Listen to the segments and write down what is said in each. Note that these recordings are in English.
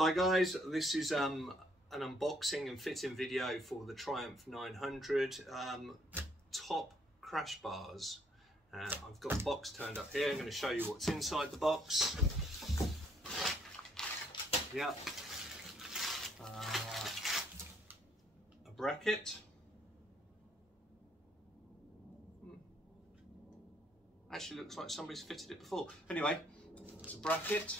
Hi guys, this is an unboxing and fitting video for the Triumph 900 top crash bars. I've got the box turned up here. I'm going to show you what's inside the box. Yep. A bracket. Actually looks like somebody's fitted it before. Anyway, it's a bracket.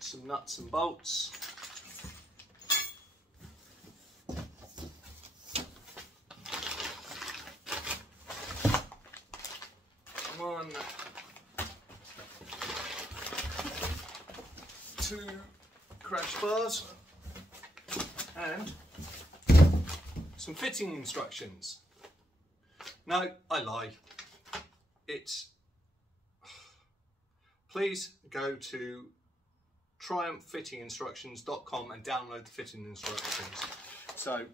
Some nuts and bolts. One, two crash bars and some fitting instructions. No, I lie. Please go to triumphfittinginstructions.com and download the fitting instructions. So,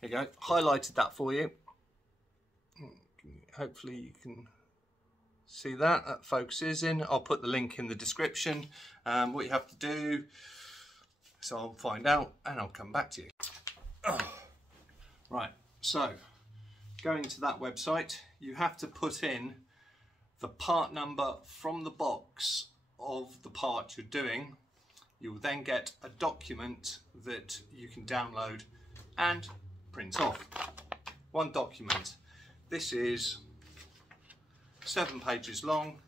here you go, highlighted that for you. Hopefully you can see that, that focuses in. I'll put the link in the description. What you have to do, so I'll find out and I'll come back to you. Right, so going to that website, you have to put in the part number from the box of the part you're doing. You will then get a document that you can download and print off. One document. This is 7 pages long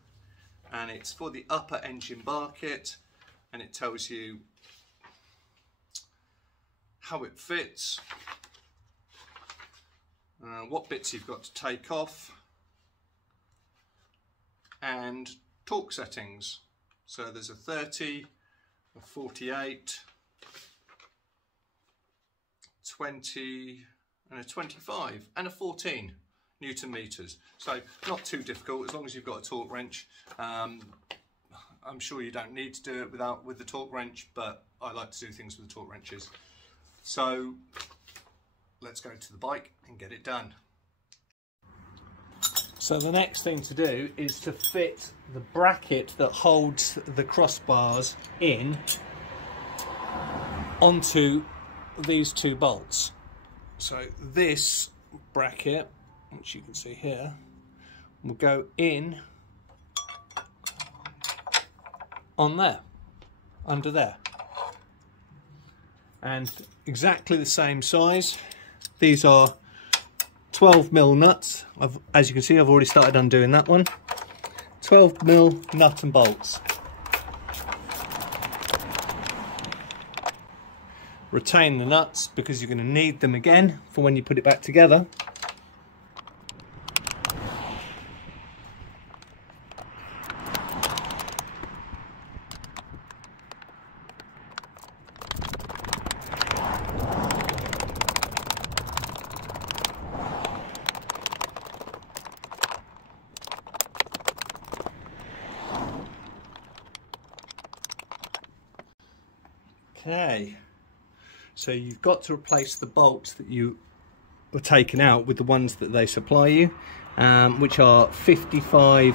and it's for the upper engine bar kit, and it tells you how it fits, what bits you've got to take off, and torque settings. So there's a 30, a 48, 20 and a 25 and a 14 Newton meters. So not too difficult as long as you've got a torque wrench. I'm sure you don't need to do it with the torque wrench, but I like to do things with the torque wrenches. So let's go to the bike and get it done. So the next thing to do is to fit the bracket that holds the crossbars in onto these 2 bolts. So this bracket, which you can see here, will go in on there, under there. And exactly the same size. These are 12mm nuts. As you can see, I've already started undoing that one. 12mm nut and bolts. Retain the nuts because you're going to need them again for when you put it back together. Okay, so you've got to replace the bolts that you were taken out with the ones that they supply you, which are 55mm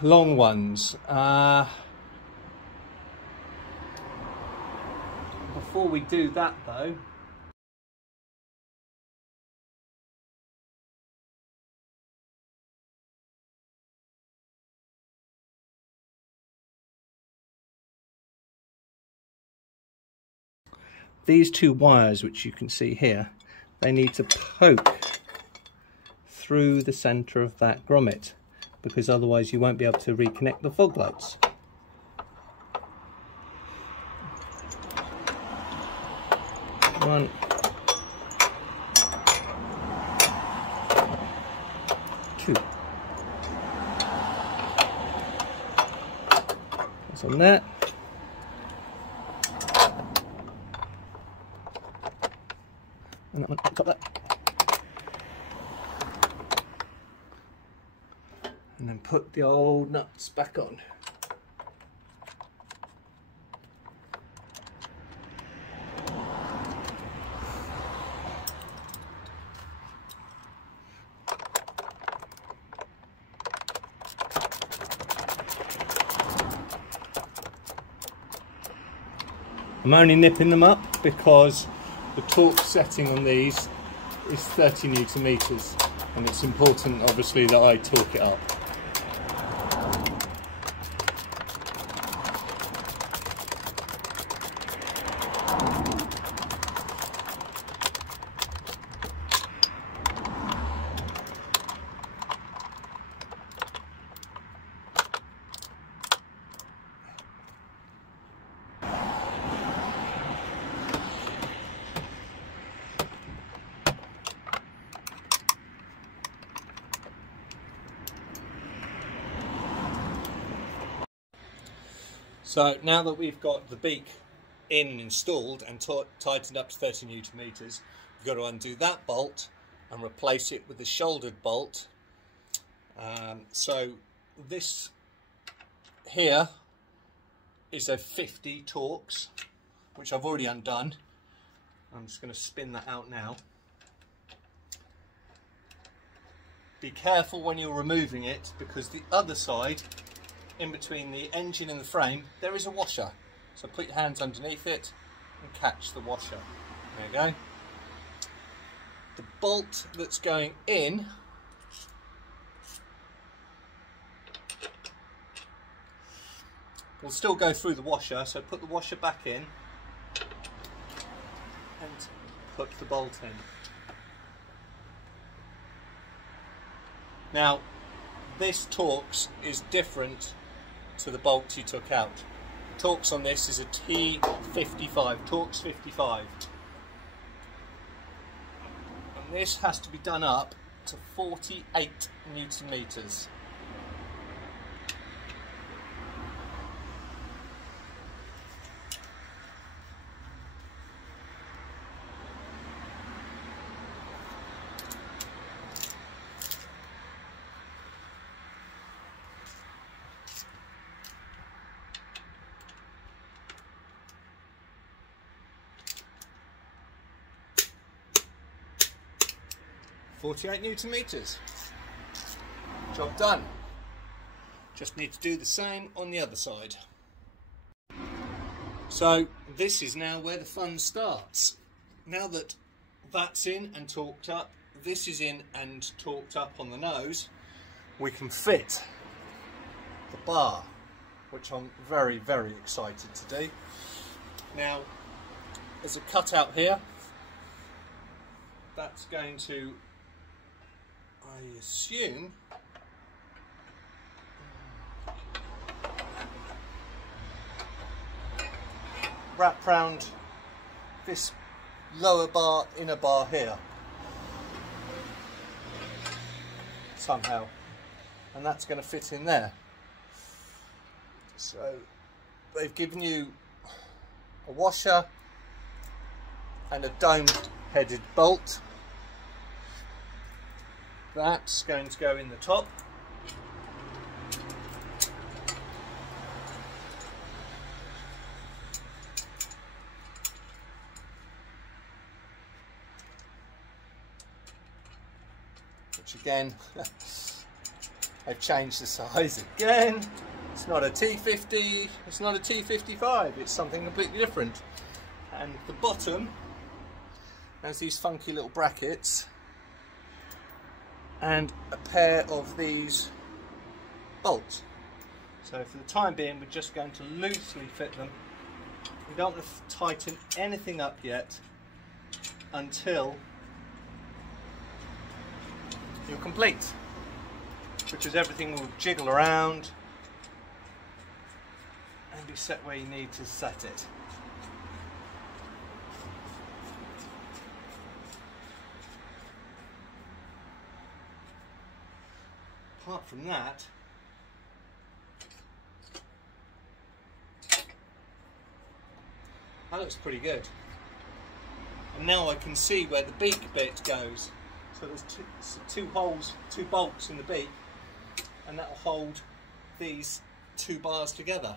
long ones. Before we do that though, these 2 wires, which you can see here, they need to poke through the centre of that grommet, because otherwise you won't be able to reconnect the fog lights. One, two. That's on that. And that one on top of that. And then put the old nuts back on. I'm only nipping them up because the torque setting on these is 30 Newton meters, and it's important obviously that I torque it up. So now that we've got the beak in and installed and tightened up to 30 Newton meters, we've got to undo that bolt and replace it with the shouldered bolt. So this here is a 50 Torx, which I've already undone. I'm just going to spin that out now. Be careful when you're removing it, because the other side, in between the engine and the frame, there is a washer. So put your hands underneath it and catch the washer. There you go. The bolt that's going in will still go through the washer, so put the washer back in and put the bolt in. Now, this Torx is different to the bolt you took out. Torx on this is a T55, Torx 55. And this has to be done up to 48 Newton meters. .48 Newton meters. Job done. Just need to do the same on the other side. So this is now where the fun starts. Now that that's in and torqued up, this is in and torqued up on the nose, we can fit the bar, which I'm very, very excited to do. Now, there's a cutout here. That's going to, I assume, wrap round this lower bar, inner bar here somehow, and that's going to fit in there. So they've given you a washer and a domed headed bolt. That's going to go in the top. Which again, I've changed the size again. It's not a T50, it's not a T55, it's something completely different. And the bottom has these funky little brackets and a pair of these bolts. So for the time being, we're just going to loosely fit them. We don't want to tighten anything up yet until you're complete, because everything will jiggle around and be set where you need to set it. Apart from that, that looks pretty good. And now I can see where the beak bit goes. So there's two holes, two bolts in the beak, and that will hold these two bars together.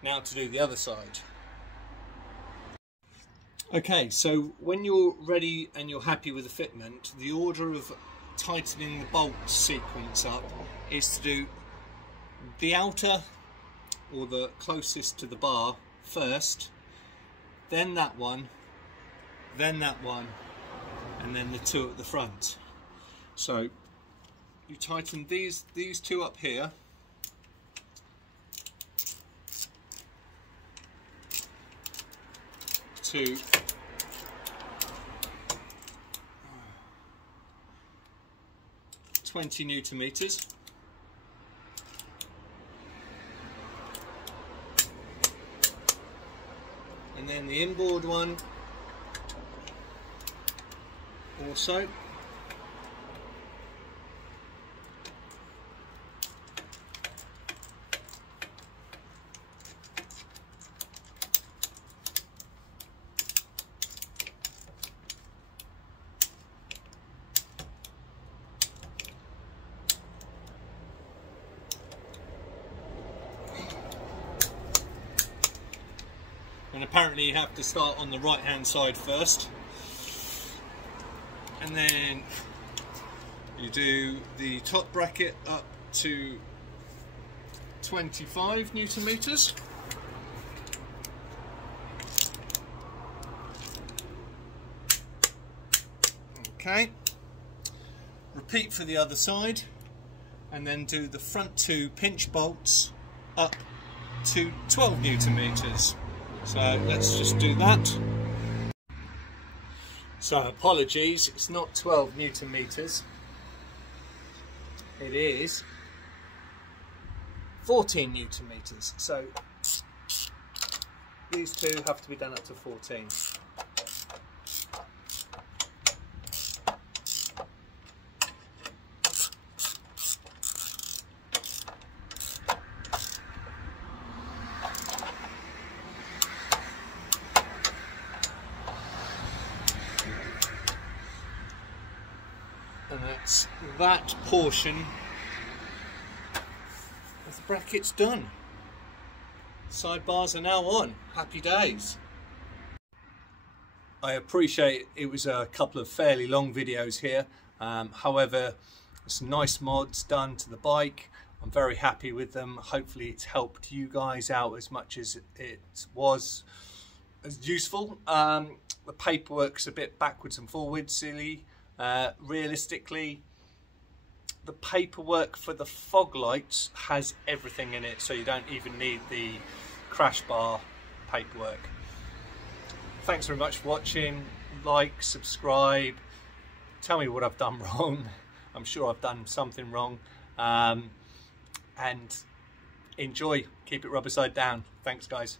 Now to do the other side. Okay, so when you're ready and you're happy with the fitment, the order of tightening the bolt sequence up is to do the outer, or the closest to the bar, first, then that one, then that one, and then the two at the front. So you tighten these two up here, to 20 Newton meters. And then the inboard one also. And apparently you have to start on the right hand side first, and then you do the top bracket up to 25 Newton meters. Okay, repeat for the other side, and then do the front two pinch bolts up to 12 Newton meters. So let's just do that. So apologies, it's not 12 Newton meters, it is 14 Newton meters. So these two have to be done up to 14. And that's that portion of the brackets done. Sidebars are now on. Happy days. I appreciate it was a couple of fairly long videos here. However, some nice mods done to the bike. I'm very happy with them. Hopefully it's helped you guys out as much as it was as useful. The paperwork's a bit backwards and forwards, silly. Realistically, the paperwork for the fog lights has everything in it, so you don't even need the crash bar paperwork. Thanks very much for watching. Like, subscribe, tell me what I've done wrong. I'm sure I've done something wrong, and enjoy. Keep it rubber side down. Thanks guys.